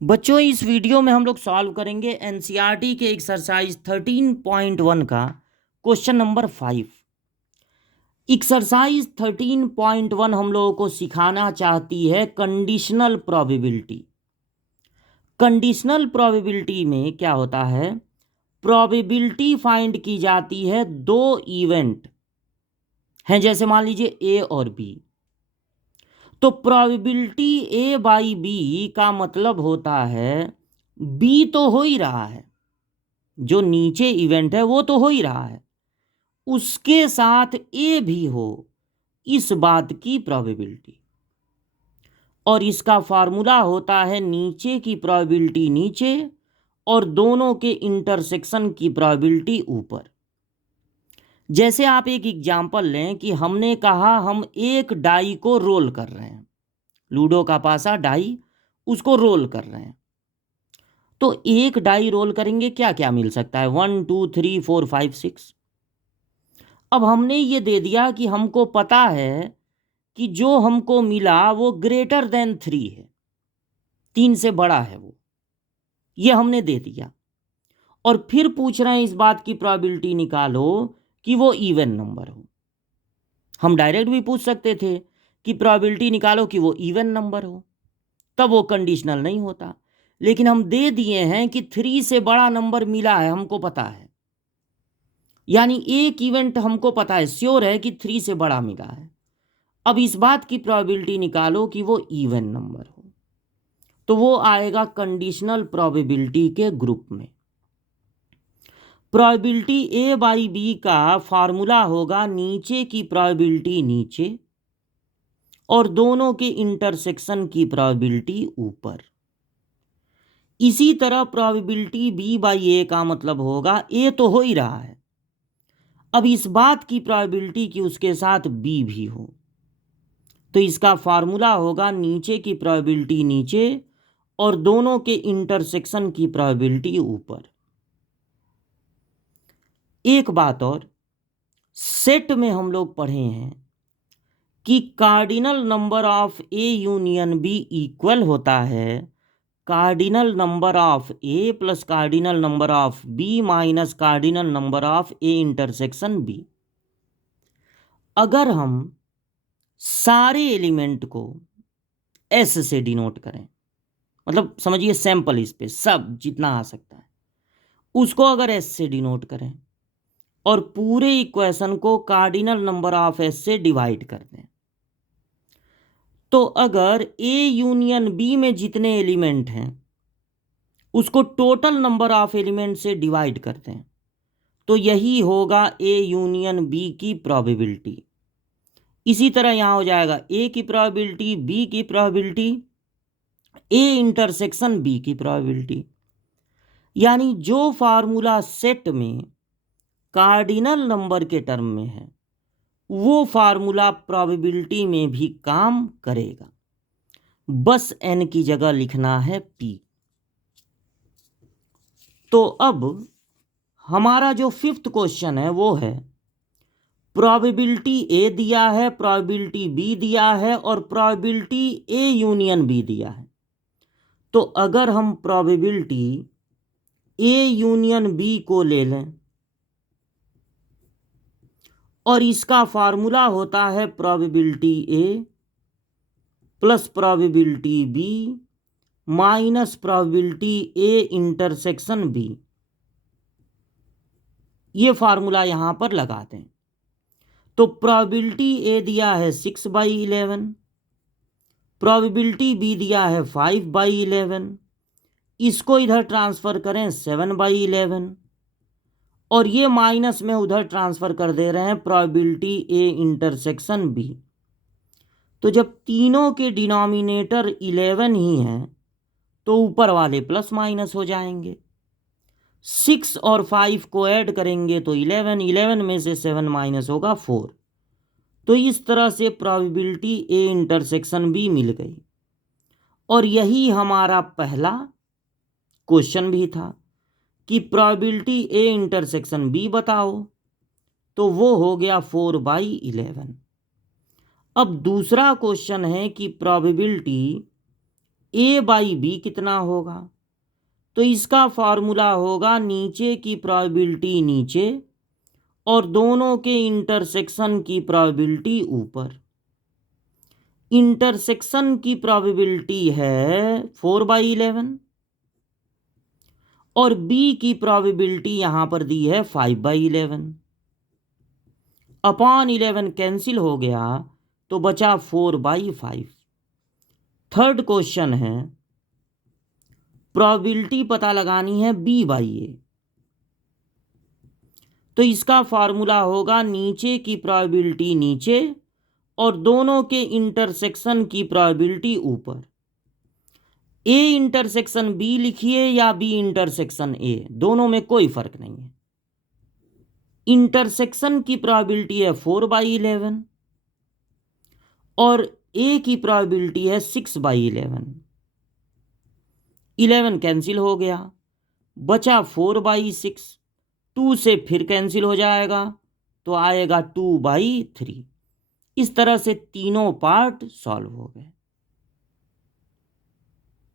बच्चों, इस वीडियो में हम लोग सॉल्व करेंगे एनसीईआरटी के एक्सरसाइज 13.1 का क्वेश्चन नंबर 5। एक्सरसाइज 13.1 हम लोगों को सिखाना चाहती है कंडीशनल प्रोबेबिलिटी। कंडीशनल प्रोबेबिलिटी में क्या होता है, प्रोबेबिलिटी फाइंड की जाती है दो इवेंट हैं, जैसे मान लीजिए ए और बी। तो प्रोबेबिलिटी ए बाई बी का मतलब होता है बी तो हो ही रहा है, जो नीचे इवेंट है वो तो हो ही रहा है, उसके साथ ए भी हो, इस बात की प्रोबेबिलिटी। और इसका फार्मूला होता है नीचे की प्रोबेबिलिटी नीचे और दोनों के इंटरसेक्शन की प्रोबेबिलिटी ऊपर। जैसे आप एक एग्जाम्पल लें कि हमने कहा हम एक डाई को रोल कर रहे हैं, लूडो का पासा डाई, उसको रोल कर रहे हैं। तो एक डाई रोल करेंगे, क्या क्या मिल सकता है, 1 2 3 4 5 6। अब हमने ये दे दिया कि हमको पता है कि जो हमको मिला वो ग्रेटर देन 3 है, 3 से बड़ा है वो, ये हमने दे दिया। और फिर पूछ रहे हैं इस बात की प्रोबेबिलिटी निकालो कि वो इवन नंबर हो। हम डायरेक्ट भी पूछ सकते थे कि प्रोबेबिलिटी निकालो कि वो इवन नंबर हो, तब वो कंडीशनल नहीं होता। लेकिन हम दे दिए हैं कि 3 से बड़ा नंबर मिला है, हमको पता है, यानी एक इवेंट हमको पता है, श्योर है कि 3 से बड़ा मिला है। अब इस बात की प्रोबेबिलिटी निकालो कि वो इवन नंबर हो, तो वो आएगा कंडीशनल प्रोबेबिलिटी के ग्रुप में। प्रोबेबिलिटी ए बाई बी का फार्मूला होगा नीचे की प्रोबेबिलिटी नीचे और दोनों के इंटरसेक्शन की प्रोबेबिलिटी ऊपर। इसी तरह प्रोबेबिलिटी बी बाई ए का मतलब होगा ए तो हो ही रहा है, अब इस बात की प्रोबेबिलिटी कि उसके साथ बी भी हो, तो इसका फार्मूला होगा नीचे की प्रोबेबिलिटी नीचे और दोनों के इंटरसेक्शन की प्रोबेबिलिटी ऊपर। एक बात और, सेट में हम लोग पढ़े हैं कि cardinal number of A union B equal होता है cardinal number of A plus cardinal number of B minus cardinal number of A intersection B. अगर हम सारे एलिमेंट को एस से डिनोट करें, मतलब समझिए सैंपल स्पेस सब जितना आ सकता है उसको अगर एस से डिनोट करें और पूरे इक्वेशन को कार्डिनल नंबर ऑफ एस से डिवाइड कर दें, तो अगर ए यूनियन बी में जितने एलिमेंट हैं उसको टोटल नंबर ऑफ एलिमेंट से डिवाइड करते हैं, तो यही होगा ए यूनियन बी की प्रोबेबिलिटी। इसी तरह यहां हो जाएगा ए की प्रोबेबिलिटी, बी की प्रोबेबिलिटी, ए इंटरसेक्शन बी की प्रोबेबिलिटी। यानी जो फार्मूला सेट में कार्डिनल नंबर के टर्म में है वो फार्मूला प्रोबेबिलिटी में भी काम करेगा, बस एन की जगह लिखना है पी। तो अब हमारा जो फिफ्थ क्वेश्चन है वो है प्रोबेबिलिटी ए दिया है, प्रोबेबिलिटी बी दिया है और प्रोबेबिलिटी ए यूनियन बी दिया है। तो अगर हम प्रोबेबिलिटी ए यूनियन बी को ले लें और इसका फार्मूला होता है probability A plus probability B minus probability A intersection B, ये फार्मूला यहां पर लगा दें। तो प्रोबेबिलिटी ए दिया है 6/11, प्रोबेबिलिटी बी दिया है 5/11, इसको इधर ट्रांसफर करें 7/11 और ये माइनस में उधर ट्रांसफर कर दे रहे हैं प्रोबेबिलिटी ए इंटरसेक्शन बी। तो जब तीनों के डिनोमिनेटर 11 ही हैं तो ऊपर वाले प्लस माइनस हो जाएंगे। 6 और 5 को ऐड करेंगे तो 11, 11 में से 7 माइनस होगा 4। तो इस तरह से प्रोबेबिलिटी ए इंटरसेक्शन बी मिल गई और यही हमारा पहला क्वेश्चन भी था कि प्रोबेबिलिटी ए इंटरसेक्शन बी बताओ, तो वो हो गया 4/11। अब दूसरा क्वेश्चन है कि प्रोबेबिलिटी ए बाई बी कितना होगा? तो इसका फॉर्मूला होगा नीचे की प्रोबेबिलिटी नीचे और दोनों के इंटरसेक्शन की प्रोबेबिलिटी ऊपर। इंटरसेक्शन की प्रोबेबिलिटी है 4/11 और बी की प्रोबेबिलिटी यहां पर दी है 5/11। अपॉन 11 कैंसिल हो गया तो बचा 4/5। थर्ड क्वेश्चन है, प्रोबेबिलिटी पता लगानी है बी बाई ए। तो इसका फॉर्मूला होगा नीचे की प्रोबेबिलिटी नीचे और दोनों के इंटरसेक्शन की प्रोबेबिलिटी ऊपर। ए इंटरसेक्शन बी लिखिए या बी इंटरसेक्शन ए, दोनों में कोई फर्क नहीं है। इंटरसेक्शन की प्रोबेबिलिटी है 4/11 और ए की प्रोबेबिलिटी है 6/11। 11 कैंसिल हो गया, बचा 4/6। 2 से फिर कैंसिल हो जाएगा तो आएगा 2/3। इस तरह से तीनों पार्ट सॉल्व हो गए।